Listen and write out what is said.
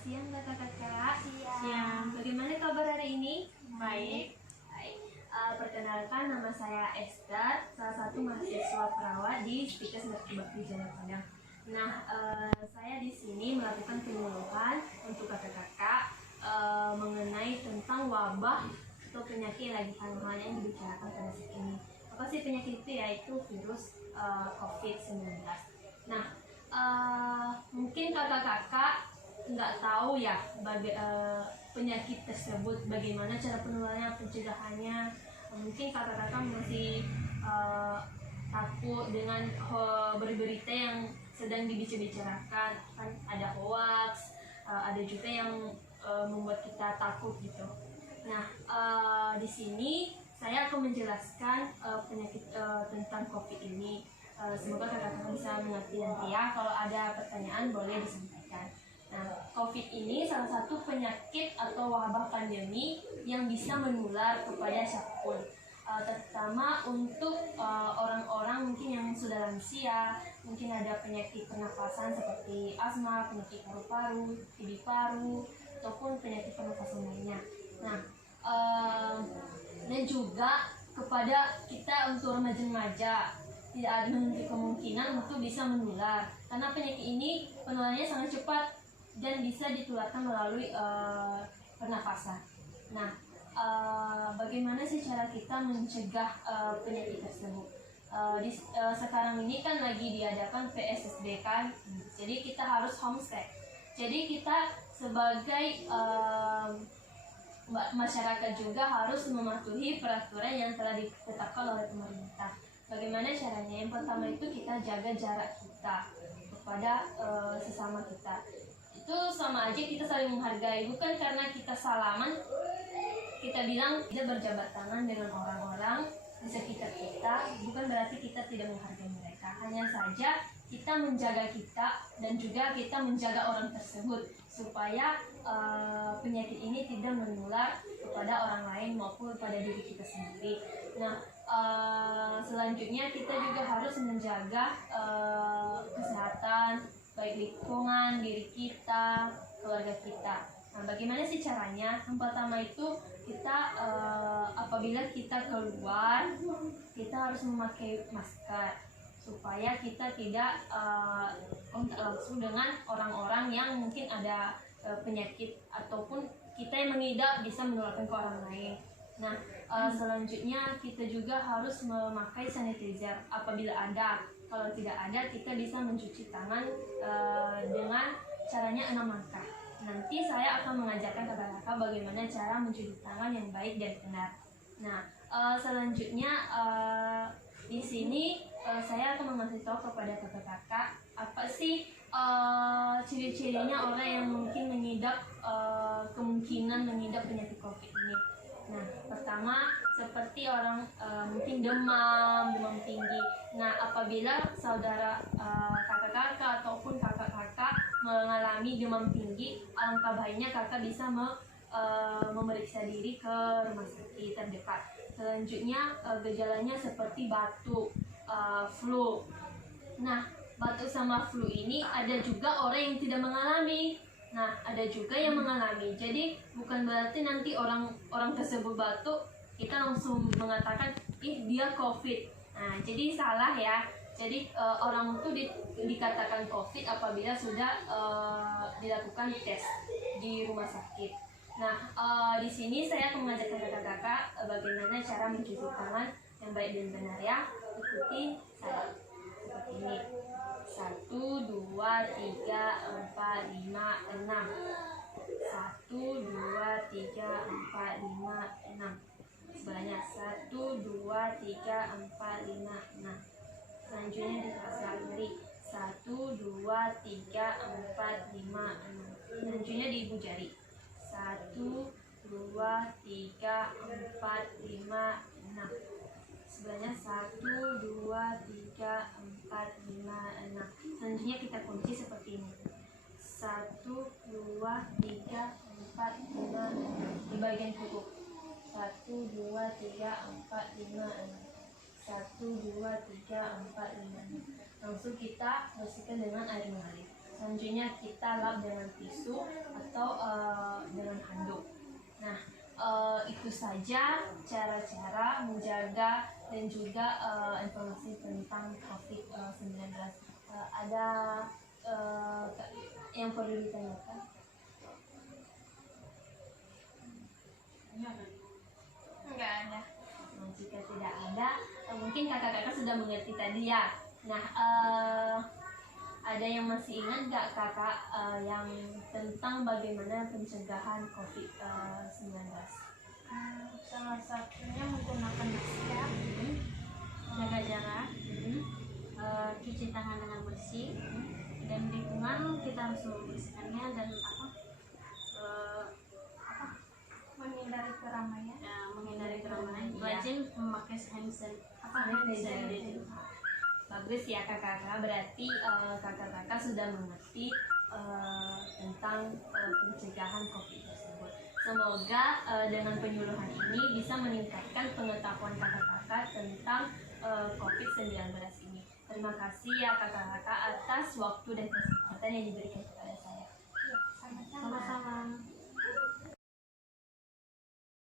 siang kakak-kakak. Siang. Bagaimana kabar hari ini? Baik. Baik. Perkenalkan, nama saya Esther, salah satu mahasiswa perawat di Stikes Bakti Jaya Padang. Nah, saya di sini melakukan penyuluhan untuk kakak-kakak mengenai tentang wabah atau penyakit yang lagi hangat yang dibicarakan pada saat ini. Apa sih penyakit itu? Yaitu virus COVID-19. Nah, mungkin kakak-kakak nggak tahu ya penyakit tersebut, bagaimana cara penularannya, pencegahannya. Mungkin kakak-kakak masih takut dengan berita yang sedang dibicarakan, kan ada hoax, ada juga yang membuat kita takut gitu. Nah, di sini saya akan menjelaskan penyakit tentang COVID ini. Semoga kakak-kakak bisa mengerti nanti ya. Kalau ada pertanyaan boleh disampaikan. Nah, COVID ini salah satu penyakit atau wabah pandemi yang bisa menular kepada siapapun, terutama untuk orang-orang mungkin yang sudah lansia, mungkin ada penyakit pernapasan seperti asma, penyakit paru-paru, TB paru, ataupun penyakit pernapasan lainnya. Nah, dan juga kepada kita untuk remaja-remaja, tidak ada menutup kemungkinan untuk bisa menular karena penyakit ini penularannya sangat cepat dan bisa ditularkan melalui pernapasan. Nah, bagaimana sih cara kita mencegah penyakit tersebut? Sekarang ini kan lagi diadakan PSSB kan, jadi kita harus homestay. Jadi kita sebagai masyarakat juga harus mematuhi peraturan yang telah ditetapkan oleh pemerintah. Bagaimana caranya? Yang pertama itu kita jaga jarak kita kepada sesama kita. Itu sama aja kita saling menghargai, bukan karena kita salaman kita bilang kita berjabat tangan dengan orang-orang di sekitar kita, bukan berarti kita tidak menghargai mereka. Hanya saja kita menjaga kita dan juga kita menjaga orang tersebut supaya penyakit ini tidak menular kepada orang lain maupun pada diri kita sendiri. Nah, selanjutnya kita juga harus menjaga kesehatan baik lingkungan, diri kita, keluarga kita. Nah, bagaimana sih caranya? Yang pertama itu kita apabila kita keluar, kita harus memakai masker supaya kita tidak kontak langsung dengan orang-orang yang mungkin ada penyakit ataupun kita yang mengidap bisa menularkan ke orang lain. Nah, selanjutnya kita juga harus memakai sanitizer apabila ada. Kalau tidak ada, kita bisa mencuci tangan dengan caranya 6 langkah. Nanti saya akan mengajarkan kakak-kakak bagaimana cara mencuci tangan yang baik dan benar. Nah, selanjutnya di sini saya akan mengasih tahu kepada kakak-kakak apa sih ciri-cirinya orang yang mungkin mengidap kemungkinan mengidap penyakit COVID ini. Nah, pertama seperti orang mungkin demam tinggi. Nah, apabila saudara kakak-kakak ataupun kakak-kakak mengalami demam tinggi, alangkah baiknya kakak bisa memeriksa diri ke rumah sakit terdekat. Selanjutnya gejalanya seperti batuk, flu. Nah, batuk sama flu ini ada juga orang yang tidak mengalami. Nah, ada juga yang mengalami. Jadi bukan berarti nanti orang tersebut batuk kita langsung mengatakan dia COVID. Nah, jadi salah ya. Jadi orang itu dikatakan COVID apabila sudah dilakukan tes di rumah sakit. Nah, di sini saya akan mengajarkan kakak-kakak bagaimana cara mencuci tangan yang baik dan benar ya. Ikuti saya seperti ini. 1, 2, 3, 4, 5, 6. 1, 2, 3, 4, 5, 6. Sebanyak 1, 2, 3, 4, 5, 6. Selanjutnya di sebelah kiri 1, 2, 3, 4, 5, 6. Selanjutnya di ibu jari 1, 2, 3, 4, 5, 6. Sebanyak 1, 2, 3, 4, 5, 6. Selanjutnya kita kunci seperti ini 1, 2, 3, 4, 5, 6. Di bagian kuku 1, 2, 3, 4, 5, 6. 1, 2, 3, 4, 5, 6. Langsung kita bersihkan dengan air mengalir. Selanjutnya kita lap dengan tisu atau dengan handuk. Nah, itu saja cara-cara menjaga dan juga informasi tentang COVID-19. Ada yang perlu ditanyakan? Enggak ada. Nah, jika tidak ada, mungkin kakak-kakak sudah mengerti tadi ya. Nah, ada yang masih ingat nggak kakak yang tentang bagaimana pencegahan COVID-19? Salah satunya menggunakan masker, jaga jarak, cuci tangan dengan bersih, dan lingkungan kita harus membersihkannya dan menghindari keramaian. Wajib memakai hand sanitizer. Bagus ya kakak-kakak, berarti kakak-kakak sudah mengerti tentang pencegahan COVID tersebut. Semoga dengan penyuluhan ini bisa meningkatkan pengetahuan kakak-kakak tentang COVID-19 ini. Terima kasih ya kakak-kakak atas waktu dan kesempatan yang diberikan kepada saya. Sama-sama.